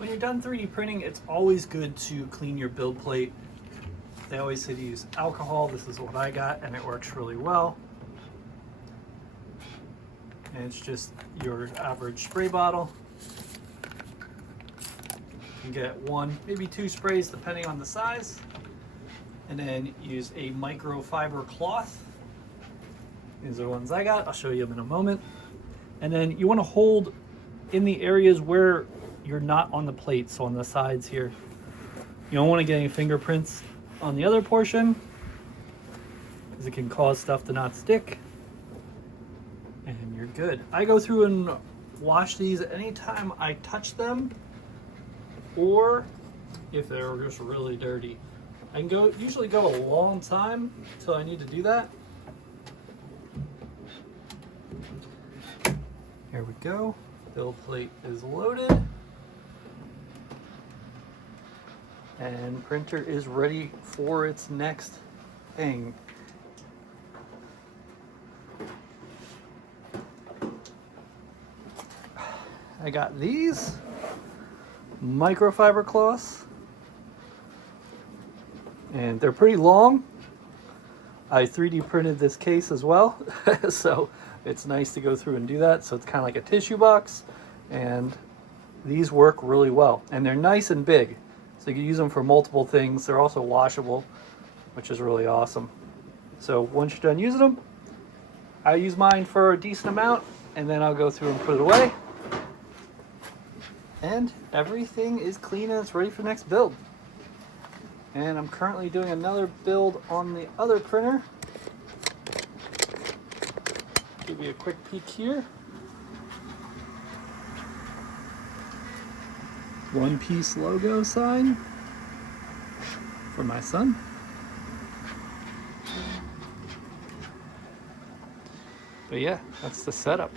When you're done 3D printing, it's always good to clean your build plate. They always say to use alcohol. This is what I got, and it works really well. And it's just your average spray bottle. You get 1, maybe 2 sprays depending on the size. And then use a microfiber cloth. These are the ones I got. I'll show you them in a moment. And then you want to hold in the areas where you're not on the plate, so on the sides here. You don't want to get any fingerprints on the other portion, because it can cause stuff to not stick. And you're good. I go through and wash these anytime I touch them, or if they're just really dirty. I can usually go a long time until I need to do that. Here we go. Build plate is loaded. And printer is ready for its next thing. I got these microfiber cloths, and they're pretty long. I 3D printed this case as well, so it's nice to go through and do that. So it's kind of like a tissue box, and these work really well, and they're nice and big. So you can use them for multiple things. They're also washable, which is really awesome. So once you're done using them, I use mine for a decent amount, and then I'll go through and put it away. And everything is clean and it's ready for the next build. And I'm currently doing another build on the other printer. Give you a quick peek here. One Piece logo sign for my son. But yeah, that's the setup.